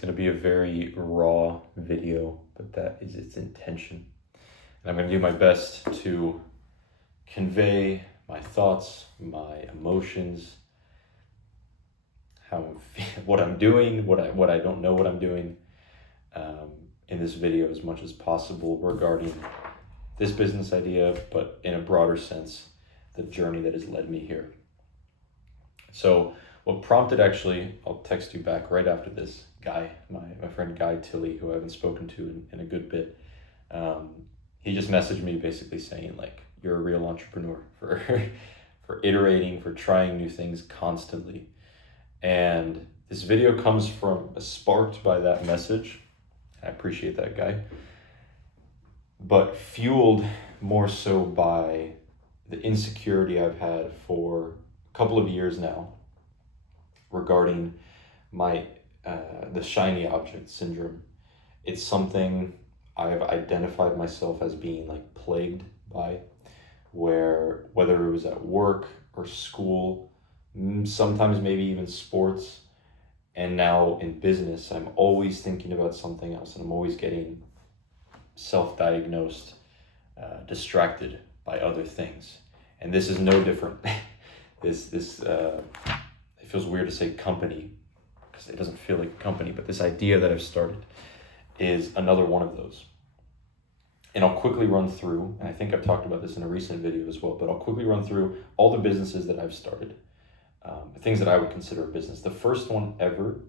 going to be a very raw video, but that is its intention. And I'm going to do my best to convey my thoughts, my emotions, what I'm doing, what I don't know what I'm doing in this video as much as possible regarding this business idea, but in a broader sense, the journey that has led me here. So what prompted, actually, I'll text you back right after this, Guy, my friend Guy Tilley, who I haven't spoken to in a good bit. He just messaged me basically saying, like, you're a real entrepreneur for for iterating, for trying new things constantly. And this video comes sparked by that message. I appreciate that, Guy. But fueled more so by the insecurity I've had for a couple of years now regarding my the shiny object syndrome. It's something I've identified myself as being like plagued by, where whether it was at work or school, sometimes maybe even sports, and now in business, I'm always thinking about something else, and I'm always getting self-diagnosed, distracted by other things. And this is no different. It feels weird to say company, because it doesn't feel like a company, but this idea that I've started is another one of those. And I'll quickly run through, and I think I've talked about this in a recent video as well, but I'll quickly run through all the businesses that I've started, things that I would consider a business. The first one ever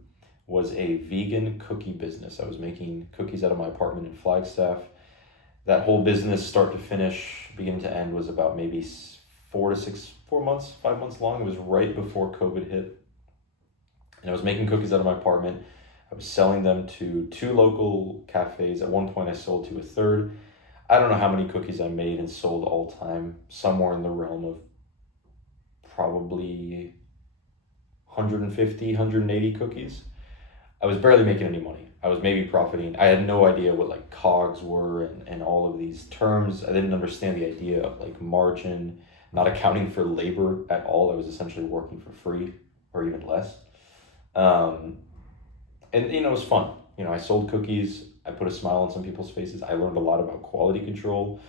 was a vegan cookie business. I was making cookies out of my apartment in Flagstaff. That whole business, start to finish, beginning to end, was about maybe 5 months long. It was right before COVID hit. And I was making cookies out of my apartment. I was selling them to 2 local cafes. At one point I sold to a third. I don't know how many cookies I made and sold all time, somewhere in the realm of probably 150, 180 cookies. I was barely making any money. I was maybe profiting. I had no idea what like COGS were and all of these terms. I didn't understand the idea of like margin, not accounting for labor at all. I was essentially working for free or even less. And it was fun. I sold cookies. I put a smile on some people's faces. I learned a lot about quality control.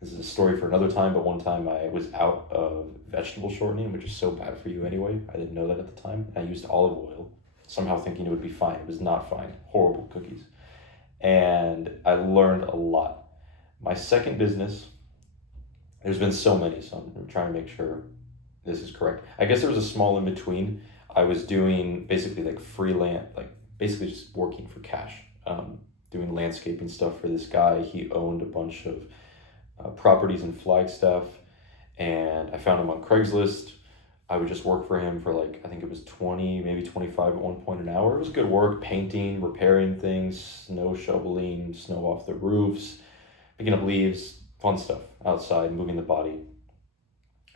This is a story for another time, but one time I was out of vegetable shortening, which is so bad for you anyway. I didn't know that at the time. I used olive oil, somehow thinking it would be fine. It was not fine. Horrible cookies. And I learned a lot. My second business, there's been so many, so I'm trying to make sure this is correct. I guess there was a small in between. I was doing basically like freelance, like basically just working for cash, doing landscaping stuff for this guy. He owned a bunch of properties in Flagstaff, and I found him on Craigslist. I would just work for him for like, I think it was 20, maybe 25 at one point an hour. It was good work, painting, repairing things, snow shoveling, snow off the roofs, picking up leaves, fun stuff outside, moving the body.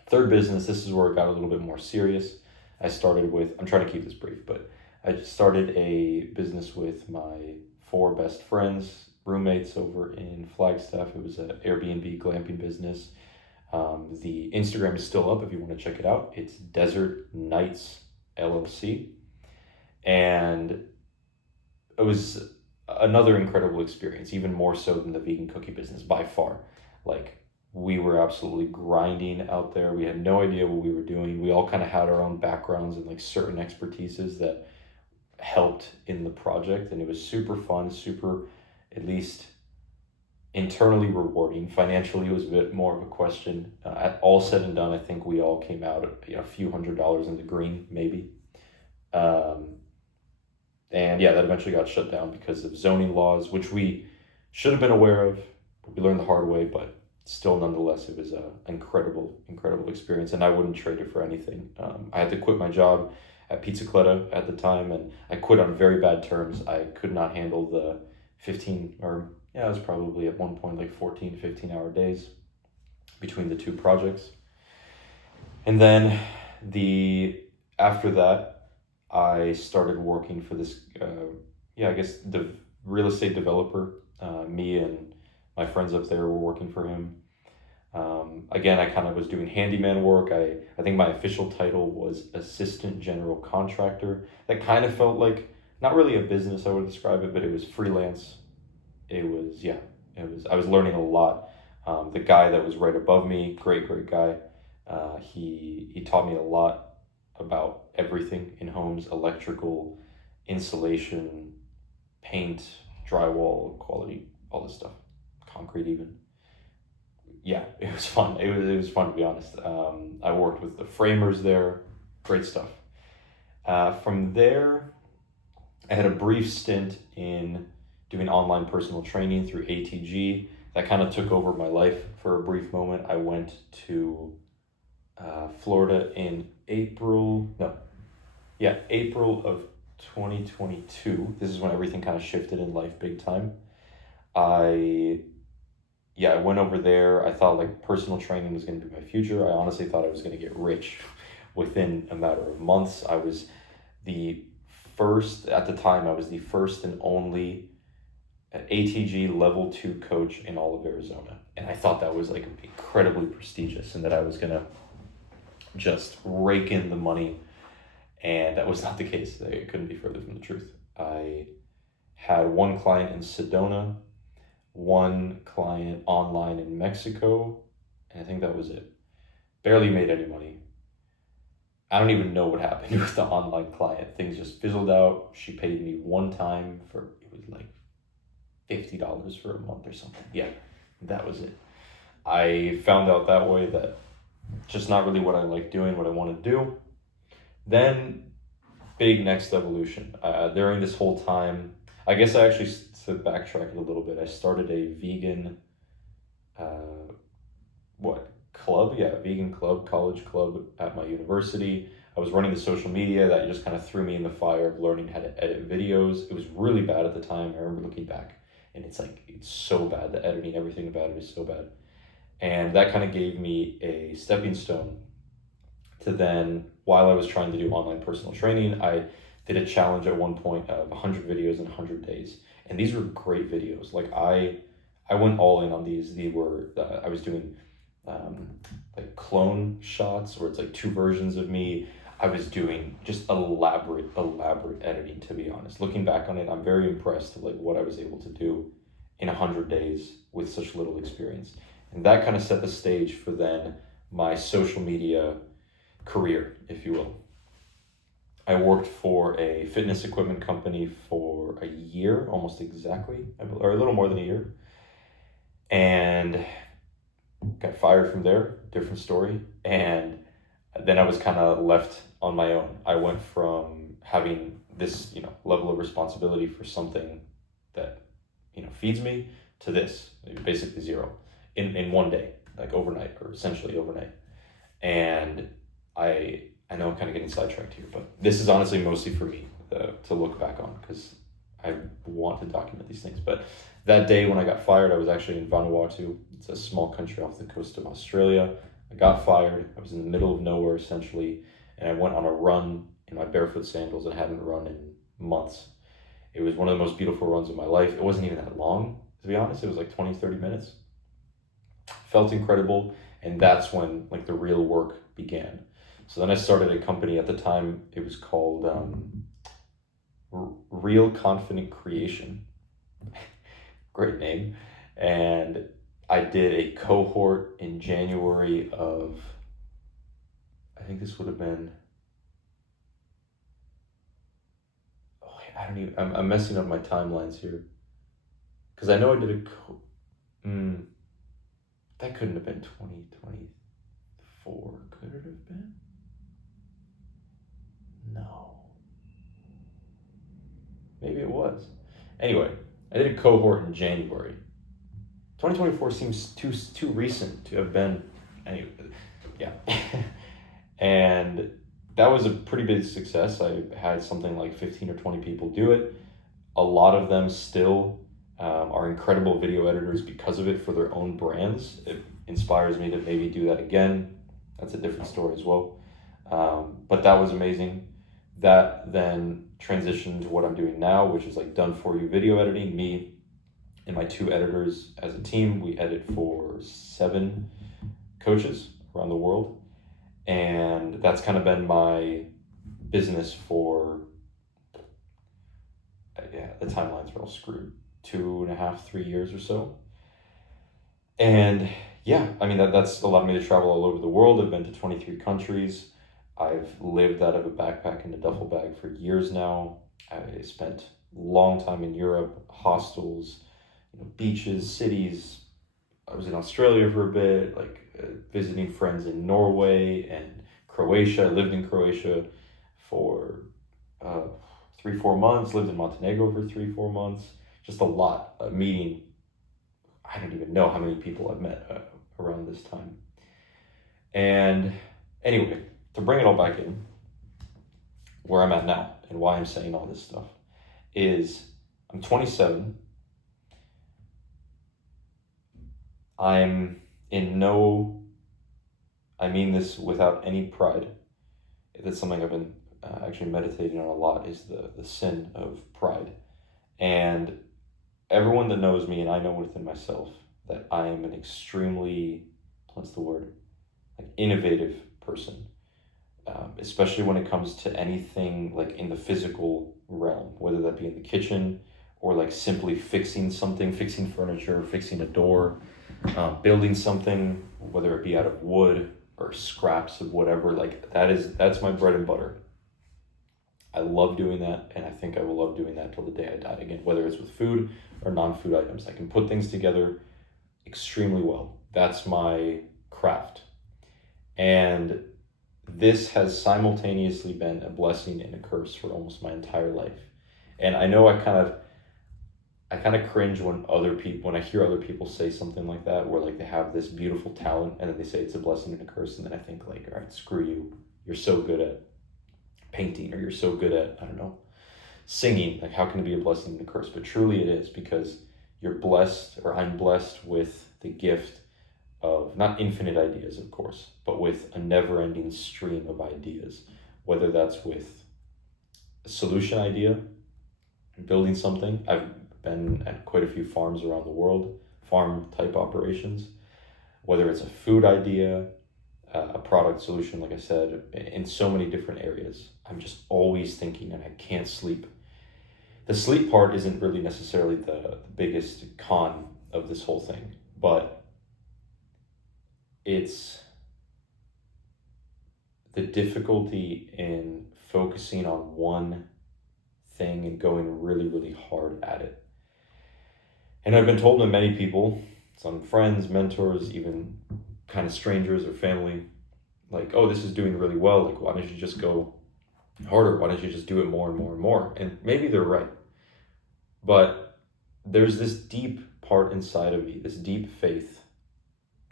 Third business, this is where it got a little bit more serious. I started with, I'm trying to keep this brief, but I started a business with my 4 best friends, roommates over in Flagstaff. It was an Airbnb glamping business. The Instagram is still up if you want to check it out. It's Desert Nights LLC. And it was another incredible experience, even more so than the vegan cookie business by far. Like, we were absolutely grinding out there. We had no idea what we were doing. We all kind of had our own backgrounds and like certain expertises that helped in the project. And it was super fun, super, at least internally rewarding. Financially, it was a bit more of a question. At all said and done, I think we all came out a few $100s in the green, maybe. And yeah, that eventually got shut down because of zoning laws, which we should have been aware of. We learned the hard way, but still, nonetheless, it was an incredible, incredible experience, and I wouldn't trade it for anything. I had to quit my job at Pizzicato at the time, and I quit on very bad terms. I could not handle the it was probably at one point like 14, 15-hour days between the 2 projects. And then after that, I started working for this, the real estate developer. Me and my friends up there were working for him. Again, I kind of was doing handyman work. I think my official title was assistant general contractor. That kind of felt like not really a business, I would describe it, but it was freelance. It was, yeah, I was learning a lot. The guy that was right above me, great guy, he taught me a lot about everything in homes, electrical, insulation, paint, drywall quality, all this stuff, concrete even. Yeah, it was fun. It was fun, to be honest. I worked with the framers there, great stuff. From there, I had a brief stint in doing online personal training through ATG. That kind of took over my life for a brief moment. I went to Florida in April. No, yeah, April of 2022. This is when everything kind of shifted in life big time. I Yeah, I went over there. I thought like personal training was going to be my future. I honestly thought I was going to get rich within a matter of months. I was the first, at the time, I was the first and only ATG level 2 coach in all of Arizona. And I thought that was like incredibly prestigious and that I was going to just rake in the money. And that was not the case. It couldn't be further from the truth. I had one client in Sedona, one client online in Mexico, and I think that was it. Barely made any money. I don't even know what happened with the online client. Things just fizzled out. She paid me one time for, it was like $50 for a month or something. Yeah, that was it. I found out that way that just not really what I like doing, what I want to do. Then, big next evolution. During this whole time, I guess I actually, to backtrack it a little bit, I started a vegan, uh, club? Yeah, vegan club, college club at my university. I was running the social media. That just kind of threw me in the fire of learning how to edit videos. It was really bad at the time. I remember looking back, and it's so bad. The editing, everything about it is so bad. And that kind of gave me a stepping stone to then, while I was trying to do online personal training, I did a challenge at one point of 100 videos in 100 days. And these were great videos. Like I went all in on these. They were, I was doing like clone shots where it's like two versions of me. I was doing just elaborate editing, to be honest. Looking back on it, I'm very impressed at like what I was able to do in 100 days with such little experience. And that kind of set the stage for then my social media career, if you will. I worked for a fitness equipment company for a year, almost exactly, or a little more than a year, and got fired from there. Different story. And then I was kind of left on my own. I went from having this, level of responsibility for something that, feeds me to this, basically zero, in one day, like overnight, or essentially overnight. And I know I'm kind of getting sidetracked here, but this is honestly mostly for me to look back on because I want to document these things. But that day when I got fired, I was actually in Vanuatu. It's a small country off the coast of Australia. I got fired. I was in the middle of nowhere essentially, and I went on a run in my barefoot sandals and hadn't run in months. It was one of the most beautiful runs of my life. It wasn't even that long, to be honest. It was like 20, 30 minutes. Felt incredible, and that's when like the real work began. So then I started a company at the time. It was called Real Confident Creation. Great name. And I did a cohort in January of, I think this would have been, I don't even, I'm messing up my timelines here. Because I know I did that couldn't have been 2024, could it have been? No. Maybe it was. Anyway, I did a cohort in January. 2024 seems too recent to have been. Anyway, yeah. And that was a pretty big success. I had something like 15 or 20 people do it. A lot of them still are incredible video editors because of it for their own brands. It inspires me to maybe do that again. That's a different story as well. But that was amazing. That then transitioned to what I'm doing now, which is like done for you video editing. Me and my two editors as a team, we edit for 7 coaches around the world. And that's kind of been my business for the timelines are all screwed. 2.5, 3 years or so. And yeah, I mean, that's allowed me to travel all over the world. I've been to 23 countries. I've lived out of a backpack and a duffel bag for years now. I spent a long time in Europe, hostels, beaches, cities. I was in Australia for a bit, like visiting friends in Norway and Croatia. I lived in Croatia for 3, 4 months, lived in Montenegro for 3, 4 months. Just a lot, meeting. I don't even know how many people I've met around this time. And anyway, to bring it all back in, where I'm at now and why I'm saying all this stuff is I'm 27. I'm in no, I mean this without any pride. That's something I've been actually meditating on a lot, is the sin of pride. And everyone that knows me, and I know within myself, that I am an extremely, what's the word, like innovative person, especially when it comes to anything like in the physical realm, whether that be in the kitchen or like simply fixing something, fixing furniture, fixing a door, building something, whether it be out of wood or scraps of whatever. Like that's my bread and butter. I love doing that, and I think I will love doing that till the day I die. Again, whether it's with food or non-food items, I can put things together extremely well. That's my craft. And this has simultaneously been a blessing and a curse for almost my entire life. And I know I kind of cringe when I hear other people say something like that, where like they have this beautiful talent and then they say it's a blessing and a curse, and then I think like, all right, screw you. You're so good at painting, or you're so good at, I don't know, singing. Like, how can it be a blessing and a curse? But truly it is, because you're blessed, or I'm blessed with the gift of not infinite ideas, of course, but with a never-ending stream of ideas, whether that's with a solution idea, building something. I've been at quite a few farms around the world, farm type operations, whether it's a food idea, a product solution, like I said, in so many different areas. I'm just always thinking, and I can't sleep. The sleep part isn't really necessarily the biggest con of this whole thing, but it's the difficulty in focusing on one thing and going really, really hard at it. And I've been told by many people, some friends, mentors, even kind of strangers or family, like, oh, this is doing really well. Like, why don't you just go harder? Why don't you just do it more and more and more? And maybe they're right. But there's this deep part inside of me, this deep faith.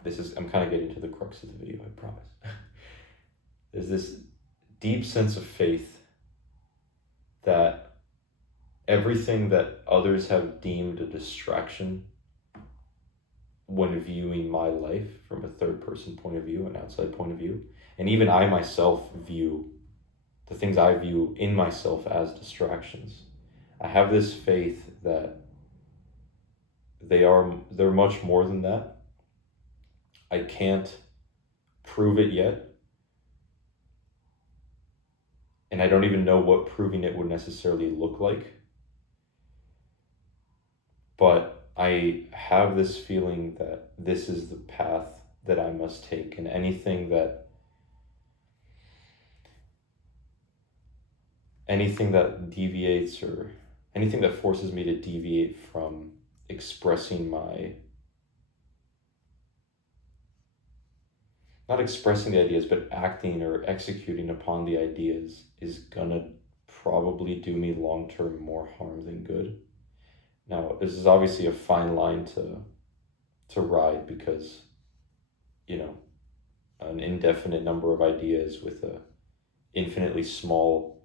I'm kind of getting to the crux of the video, I promise. There's this deep sense of faith that everything that others have deemed a distraction when viewing my life from a third person point of view, an outside point of view, and even I myself view the things I view in myself as distractions. I have this faith that they're much more than that. I can't prove it yet, and I don't even know what proving it would necessarily look like. But I have this feeling that this is the path that I must take, and anything that deviates, or anything that forces me to deviate from expressing not expressing the ideas, but acting or executing upon the ideas, is gonna probably do me long-term more harm than good. Now, this is obviously a fine line to ride, because, an indefinite number of ideas with a infinitely small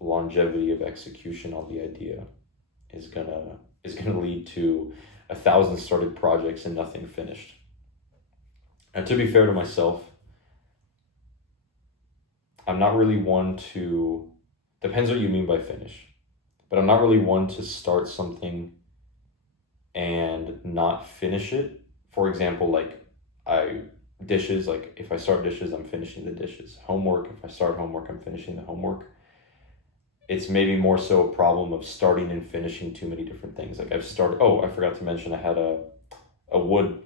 longevity of execution on the idea is gonna lead to 1,000 started projects and nothing finished. And to be fair to myself, I'm not really one to, depends what you mean by finish, but I'm not really one to start something and not finish it. For example, like dishes, like if I start dishes, I'm finishing the dishes. Homework, if I start homework, I'm finishing the homework. It's maybe more so a problem of starting and finishing too many different things. Like I've started, oh, I forgot to mention I had a wood,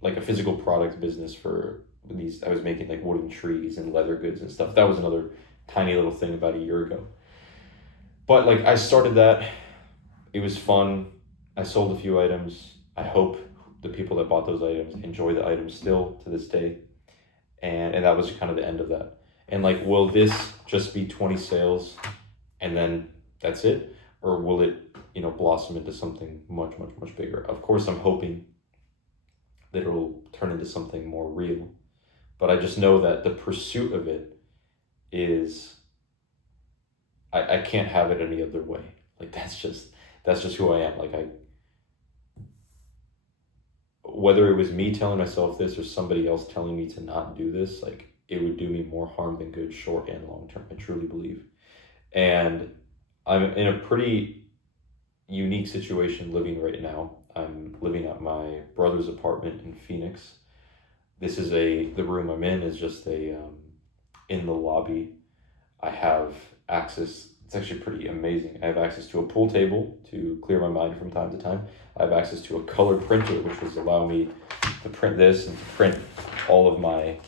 like a physical product business for these. I was making like wooden trees and leather goods and stuff. That was another tiny little thing about a year ago. But like I started that, it was fun. I sold a few items. I hope the people that bought those items enjoy the items still to this day. And that was kind of the end of that. And like, will this just be 20 sales and then that's it? Or will it, blossom into something much, much, much bigger? Of course, I'm hoping that it'll turn into something more real. But I just know that the pursuit of it is, I can't have it any other way. Like that's just who I am. Like whether it was me telling myself this or somebody else telling me to not do this, like it would do me more harm than good, short and long term. I truly believe. And I'm in a pretty unique situation living right now. I'm living at my brother's apartment in Phoenix. This is the room I'm in is just in the lobby. I have access. It's actually pretty amazing. I have access to a pool table to clear my mind from time to time. I have access to a color printer, which was allow me to print this and to print all of my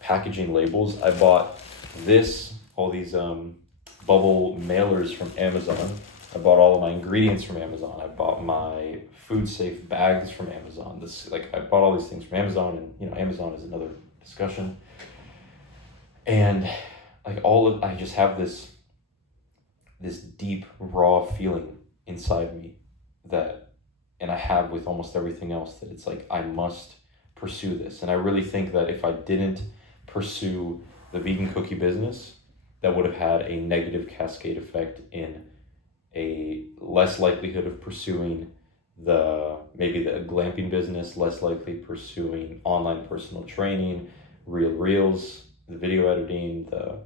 packaging labels. I bought all these bubble mailers from Amazon. I bought all of my ingredients from Amazon. I bought my food safe bags from Amazon. I bought all these things from Amazon, and Amazon is another discussion. And like I just have this deep raw feeling inside me and I have with almost everything else, that it's like I must pursue this. And I really think that if I didn't pursue the vegan cookie business, that would have had a negative cascade effect in a less likelihood of pursuing maybe the glamping business, less likely pursuing online personal training, reels, the video editing, the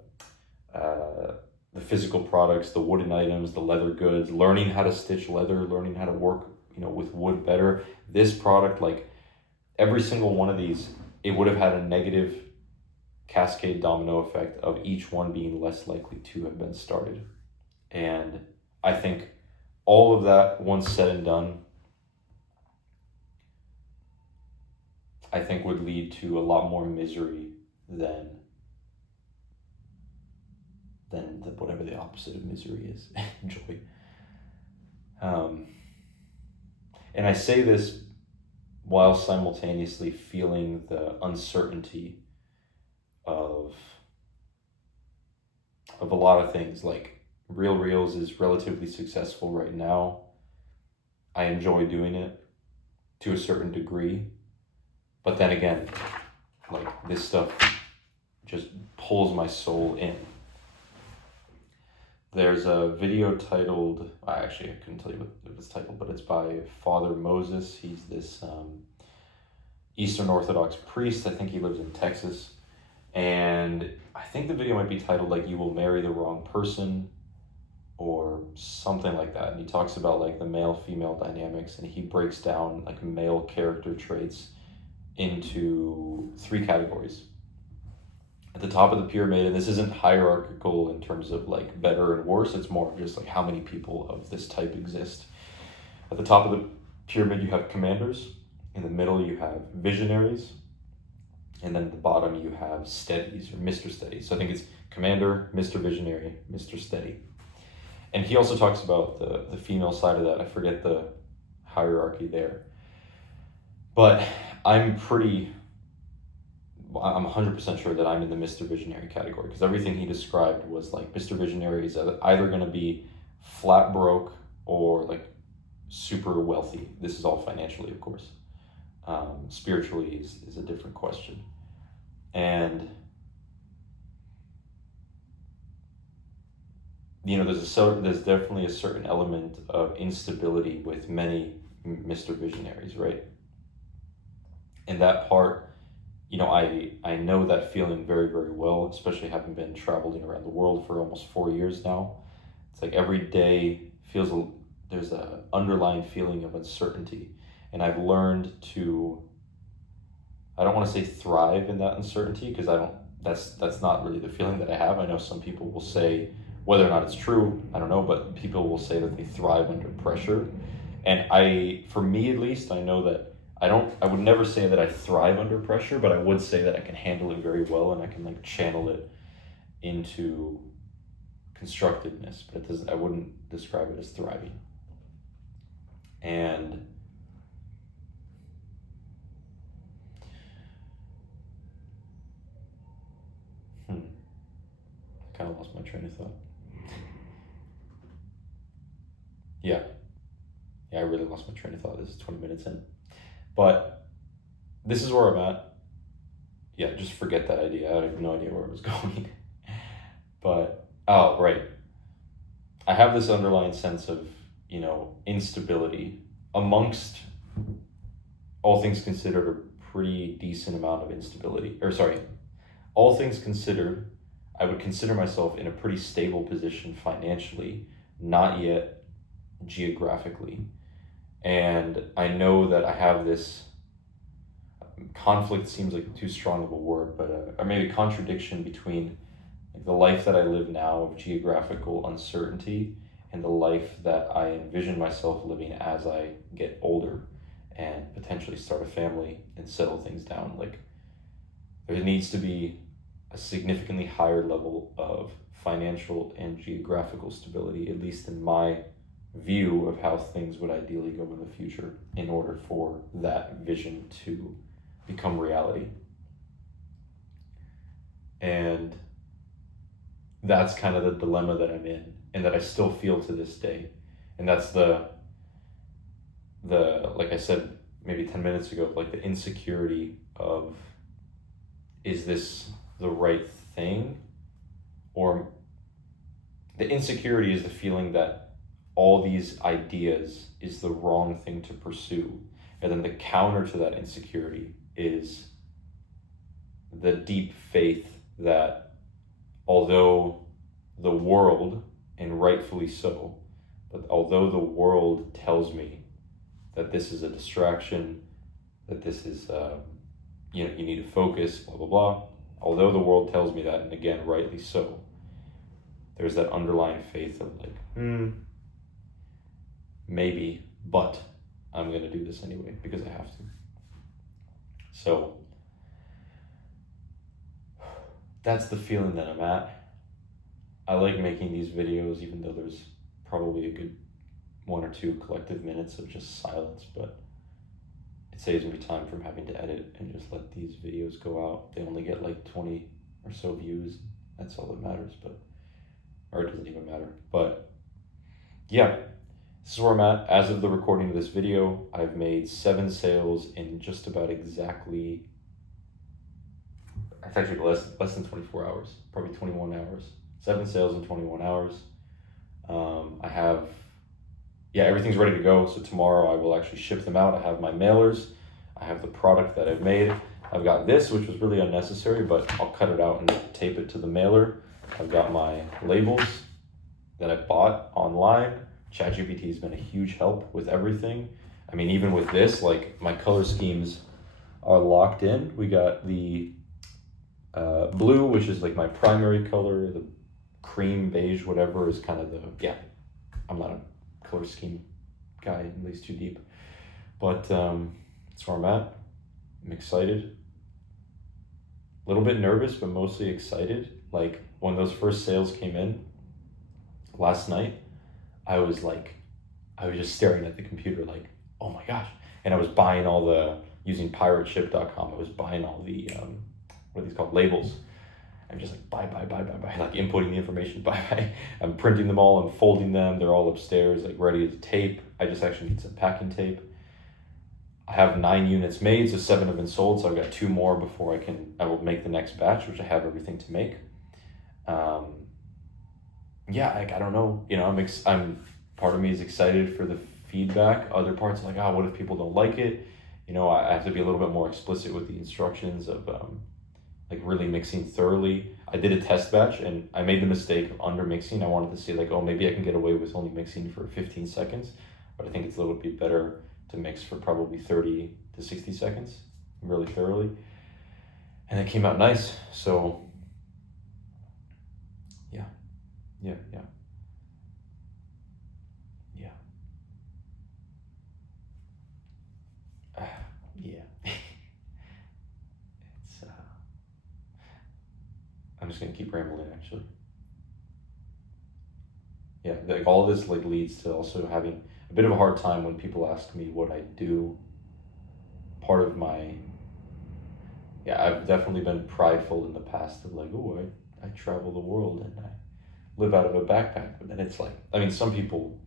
physical products, the wooden items, the leather goods, learning how to stitch leather, learning how to work, with wood better. This product, like every single one of these, it would have had a negative cascade domino effect of each one being less likely to have been started. And I think all of that, once said and done, I think would lead to a lot more misery than whatever the opposite of misery is, joy. And I say this while simultaneously feeling the uncertainty of a lot of things. Like Real Reels is relatively successful right now. I enjoy doing it to a certain degree, but then again, like this stuff just pulls my soul in. There's a video titled, actually I couldn't tell you what it was titled, but it's by Father Moses. He's this Eastern Orthodox priest. I think he lives in Texas. And I think the video might be titled like "You Will Marry the Wrong Person" or something like that. And he talks about like the male-female dynamics, and he breaks down like male character traits into 3 categories. At the top of the pyramid, and this isn't hierarchical in terms of like better and worse, it's more of just like how many people of this type exist. At the top of the pyramid, you have commanders. In the middle, you have visionaries. And then at the bottom, you have steadies or Mr. Steady. So I think it's commander, Mr. Visionary, Mr. Steady. And he also talks about the female side of that. I forget the hierarchy there. But I'm 100% sure that I'm in the Mr. Visionary category, because everything he described was like Mr. Visionary is either going to be flat broke or like super wealthy. This is all financially, of course. Spiritually is a different question. And there's definitely a certain element of instability with many Mr. Visionaries, right? And that part, I know that feeling very, very well, especially having been traveling around the world for almost 4 years now. It's like every day there's a underlying feeling of uncertainty. And I've learned to, I don't want to say thrive in that uncertainty, because that's not really the feeling that I have. I know some people will say, Whether or not it's true, I don't know, but people will say that they thrive under pressure. And for me at least, I know that I would never say that I thrive under pressure, but I would say that I can handle it very well and I can like channel it into constructiveness, but I wouldn't describe it as thriving. And I kind of lost my train of thought. Yeah, I really lost my train of thought. This is 20 minutes in. But this is where I'm at. Yeah, just forget that idea. I have no idea where it was going. But, oh, right. I have this underlying sense of, instability amongst, all things considered, a pretty decent amount of instability. Or, sorry, all things considered, I would consider myself in a pretty stable position financially, not yet geographically. And I know that I have this conflict, seems like too strong of a word, but or maybe contradiction between like the life that I live now of geographical uncertainty and the life that I envision myself living as I get older and potentially start a family and settle things down. Like there needs to be a significantly higher level of financial and geographical stability, at least in my view of how things would ideally go in the future, in order for that vision to become reality. And that's kind of the dilemma that I'm in and that I still feel to this day. And that's the like I said maybe 10 minutes ago, like the insecurity of, is this the right thing? Or the insecurity is the feeling that all these ideas is the wrong thing to pursue. And then the counter to that insecurity is the deep faith that although the world, and rightfully so, but although the world tells me that this is a distraction, that this is, you need to focus, blah, blah, blah. Although the world tells me that, and again, rightly so, there's that underlying faith of like, maybe, but I'm going to do this anyway because I have to. So that's the feeling that I'm at. I like making these videos, even though there's probably a good 1 or 2 collective minutes of just silence, but it saves me time from having to edit and just let these videos go out. They only get like 20 or so views. That's all that matters, or it doesn't even matter. But yeah, this is where I'm at. As of the recording of this video, I've made 7 sales in just about exactly, it's actually less than 24 hours, probably 21 hours. 7 sales in 21 hours. I have, everything's ready to go. So tomorrow I will actually ship them out. I have my mailers. I have the product that I've made. I've got this, which was really unnecessary, but I'll cut it out and tape it to the mailer. I've got my labels that I bought online. ChatGPT has been a huge help with everything. I mean, even with this, like my color schemes are locked in. We got the blue, which is like my primary color, the cream, beige, whatever is kind of I'm not a color scheme guy, at least too deep. But that's where I'm at. I'm excited. A little bit nervous, but mostly excited. Like when those first sales came in last night, I was just staring at the computer like, oh my gosh. And I was buying using pirateship.com, I was buying all the, what are these called, labels. I'm just like, buy, like inputting the information, buy. I'm printing them all and folding them. They're all upstairs, like ready to tape. I just actually need some packing tape. I have 9 units made, so 7 have been sold. So I've got 2 more before I will make the next batch, which I have everything to make. I don't know. I'm part of me is excited for the feedback. Other parts are like, what if people don't like it? I have to be a little bit more explicit with the instructions of like really mixing thoroughly. I did a test batch and I made the mistake of under mixing. I wanted to see like, maybe I can get away with only mixing for 15 seconds, but I think it's a little bit better to mix for probably 30 to 60 seconds, really thoroughly. And it came out nice. So yeah, Yeah, yeah, yeah. Yeah. It's I'm just gonna keep rambling actually. Yeah, like all this like leads to also having a bit of a hard time when people ask me what I do. Part of my Yeah, I've definitely been prideful in the past of like, oh, I travel the world and I live out of a backpack. But then it's like, I mean, some people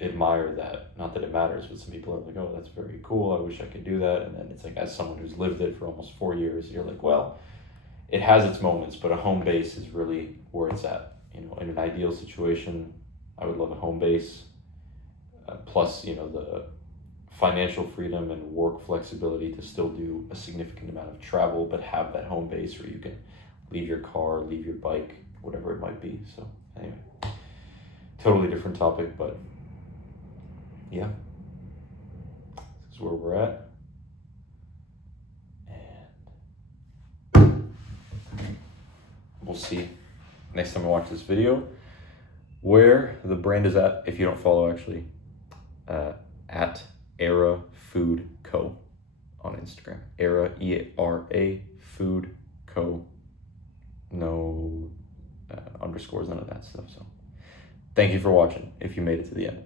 admire that. Not that it matters, but some people are like, oh, that's very cool. I wish I could do that. And then it's like, as someone who's lived it for almost 4 years, you're like, well, it has its moments, but a home base is really where it's at. You know, in an ideal situation, I would love a home base. Plus, you know, the financial freedom and work flexibility to still do a significant amount of travel, but have that home base where you can leave your car, leave your bike, whatever it might be. So, anyway, totally different topic, but yeah, this is where we're at. And we'll see next time I watch this video where the brand is at. If you don't follow, actually, at Era Food Co. on Instagram. Era, ERA, Food Co. No underscores, none of that stuff. So thank you for watching if you made it to the end.